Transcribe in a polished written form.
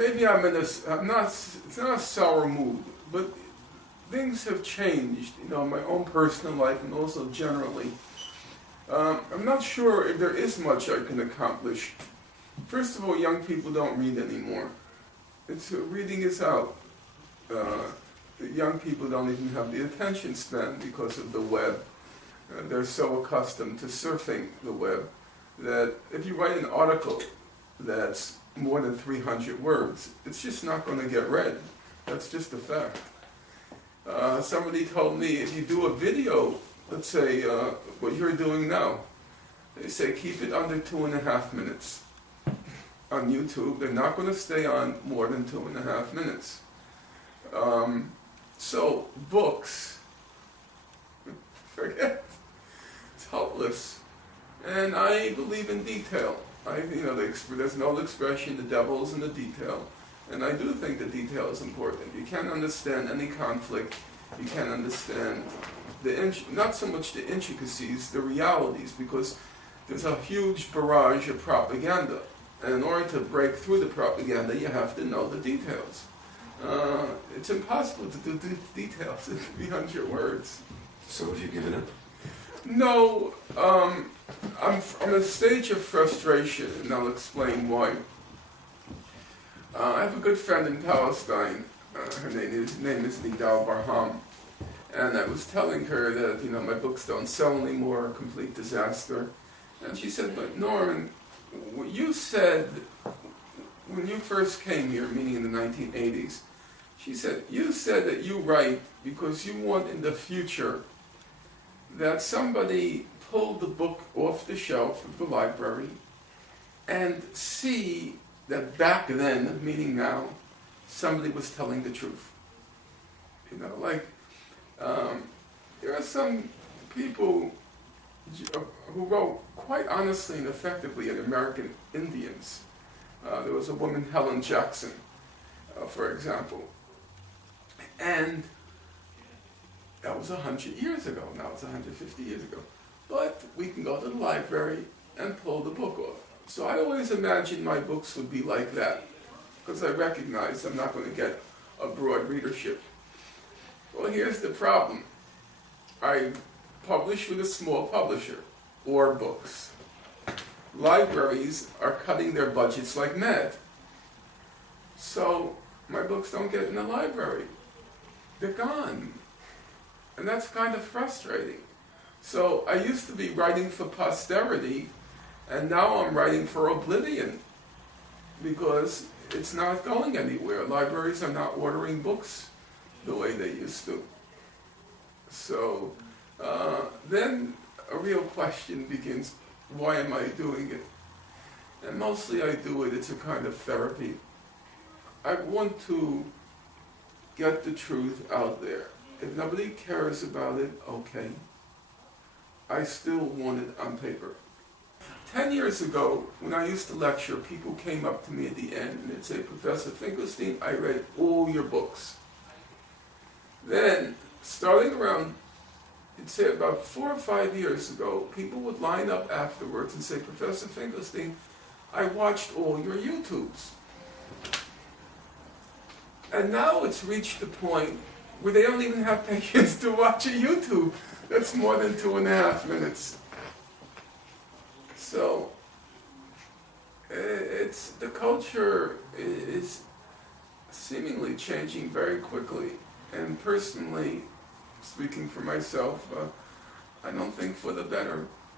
maybe I'm not, it's not a sour mood, but things have changed, in my own personal life and also generally. I'm not sure if there is much I can accomplish. First of all, young people don't read anymore. Reading is out. Young people don't even have the attention span because of the web. They're so accustomed to surfing the web that if you write an article that's more than 300 words, it's just not going to get read. That's just a fact. Somebody told me if you do a video, let's say what you're doing now, they say keep it under 2.5 minutes. On YouTube, they're not going to stay on more than 2.5 minutes. So books, forget, it's hopeless. And I believe in detail. There's an old expression, the devil's in the detail. And I do think the detail is important. You can't understand any conflict. You can't understand not so much the intricacies, the realities, because there's a huge barrage of propaganda. And in order to break through the propaganda, you have to know the details. It's impossible to do the details in 300 words. So have you given up? No, I'm on a stage of frustration, and I'll explain why. I have a good friend in Palestine. Her name is Nidal Barham. And I was telling her that, my books don't sell anymore, a complete disaster. And she said, but Norman, you said, when you first came here, meaning in the 1980s, she said, you said that you write because you want in the future that somebody pulled the book off the shelf of the library and see that back then, meaning now, somebody was telling the truth. There are some people who wrote quite honestly and effectively in American Indians. There was a woman, Helen Jackson, for example. And that was 100 years ago. Now it's 150 years ago. But we can go to the library and pull the book off. So I always imagined my books would be like that, because I recognize I'm not going to get a broad readership. Well, here's the problem. I publish with a small publisher, or books. Libraries are cutting their budgets like mad. So my books don't get in the library. They're gone. And that's kind of frustrating. So I used to be writing for posterity, and now I'm writing for oblivion, because it's not going anywhere. Libraries are not ordering books the way they used to. So then a real question begins, why am I doing it? And mostly I do it, it's a kind of therapy. I want to get the truth out there. If nobody cares about it, okay. I still want it on paper. 10 years ago, when I used to lecture, people came up to me at the end and they'd say, Professor Finkelstein, I read all your books. Then, starting around, I'd say about 4 or 5 years ago, people would line up afterwards and say, Professor Finkelstein, I watched all your YouTubes. And now it's reached the point where they don't even have patience to watch a YouTube that's more than 2.5 minutes. So, the culture is seemingly changing very quickly. And personally, speaking for myself, I don't think for the better.